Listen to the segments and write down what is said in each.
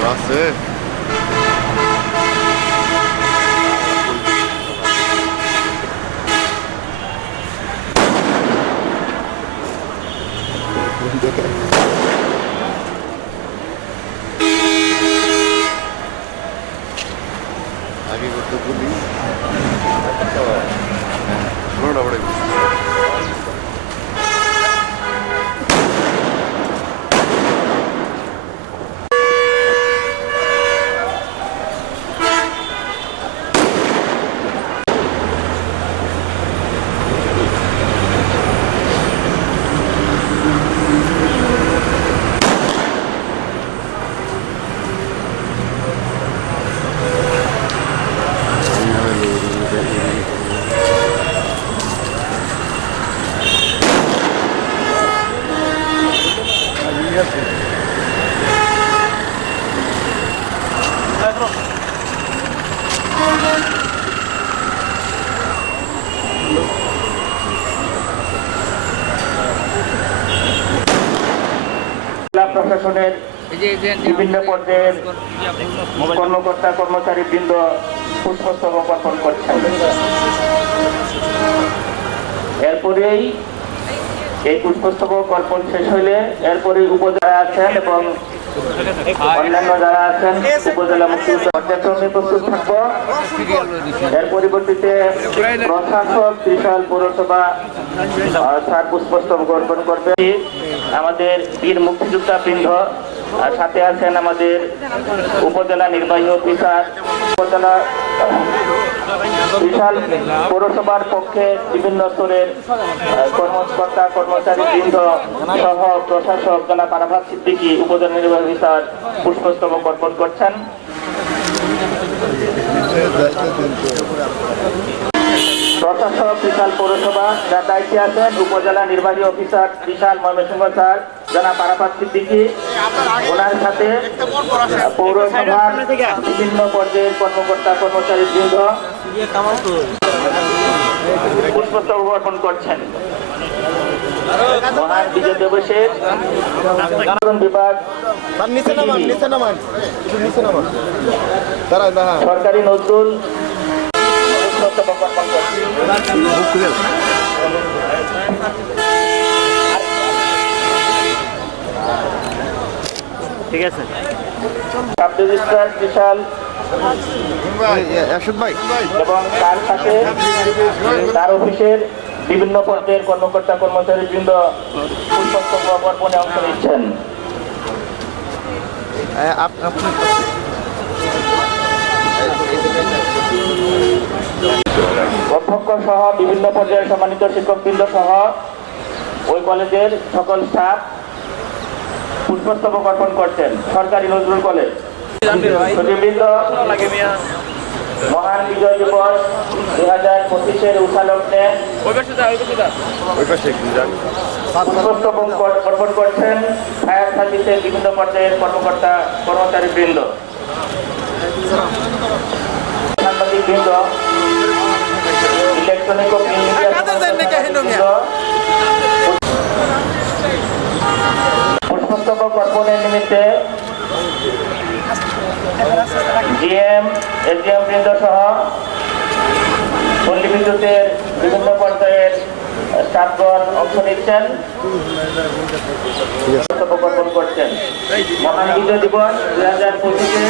나왔어. 뭔데? 네, আগে করতে বলি শোনো জেলা প্রশাসনের বিভিন্ন পর্যায়ের কর্মকর্তা কর্মচারী বৃন্দ পুষ্পস্তবক অর্পণ করছেন। এরপরেই এই পুষ্পস্তবক অর্পণ শেষ হইলে এরপরে উপজেলা আছেন এবং অন্যান্য যারা আছেন উপজেলা মুক্তি পর্যায়ক্রমে প্রস্তুত থাকব। এর পরিবর্তিতে প্রশাসক ত্রিশাল পৌরসভা স্যার পুষ্পস্তবক অর্পণ করবে। আমাদের বীর মুক্তিযোদ্ধা বৃন্দ, আর সাথে আছেন আমাদের উপজেলা নির্বাহী অফিসার, উপজেলা বিশাল পৌরসভার পক্ষে বিভিন্ন স্তরের কর্মকর্তা, কর্মচারী বৃন্দ সহ প্রশাসক জনাব আরাফাত সিদ্দিকী, উপজেলা নির্বাহী অফিসার পুষ্পস্তবক অর্পণ করছেন। প্রশাসক বিশাল পৌরসভা যার দায়িত্বে আছেন উপজেলা নির্বাহী অফিসার বিশাল ময়মনসিংহ স্যার জনাব আরাফাত সিদ্দিকী। ওনার সাথে পৌরসভার বিভিন্ন পর্যায়ের কর্মকর্তা কর্মচারী বৃন্দ পুষ্পস্তবক অর্পণ করছেন। মহান বিজয় দিবসের বিভাগ সরকারি নজরুল ঠিক বিশাল এবং তার অফিসের বিভিন্ন পর্যায়ের কর্মকর্তা কর্মচারী বৃন্দ অংশ নিচ্ছেন অধ্যক্ষ সহ বিভিন্ন পর্যায়ের সম্মানিত শিক্ষকবৃন্দ সহ ওই কলেজের সকল স্টাফ পুষ্পস্তবক অর্পণ করছেন, সরকারি নজরুল কলেজ। মহান বিজয় দিবস দুই হাজার পঁচিশের যান পুষ্পস্তবক অর্পণ করছেন ফায়ার সার্ভিসের বিভিন্ন পর্যায়ের কর্মকর্তা কর্মচারী বৃন্দ সাংবাদিক বৃন্দ ইলেকট্রনিক ও প্রিন্ট মিডিয়া বৃন্দ, পুষ্পস্তবক অর্পণের নিমিত্তে জিএম এসডিএম বৃন্দ সহ পল্লী বিদ্যুতের বিভিন্ন পর্যায়ের স্টাফগণ অংশ নিচ্ছেন। পুষ্পস্তবক করছেন। মহান বিজয় দিবস দুই হাজার পঁচিশে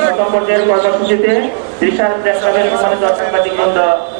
প্রথম পর্যায়ের কর্মসূচিতে ত্রিশাল প্রেস ক্লাবের সম্মানিত সাংবাদিক বৃন্দ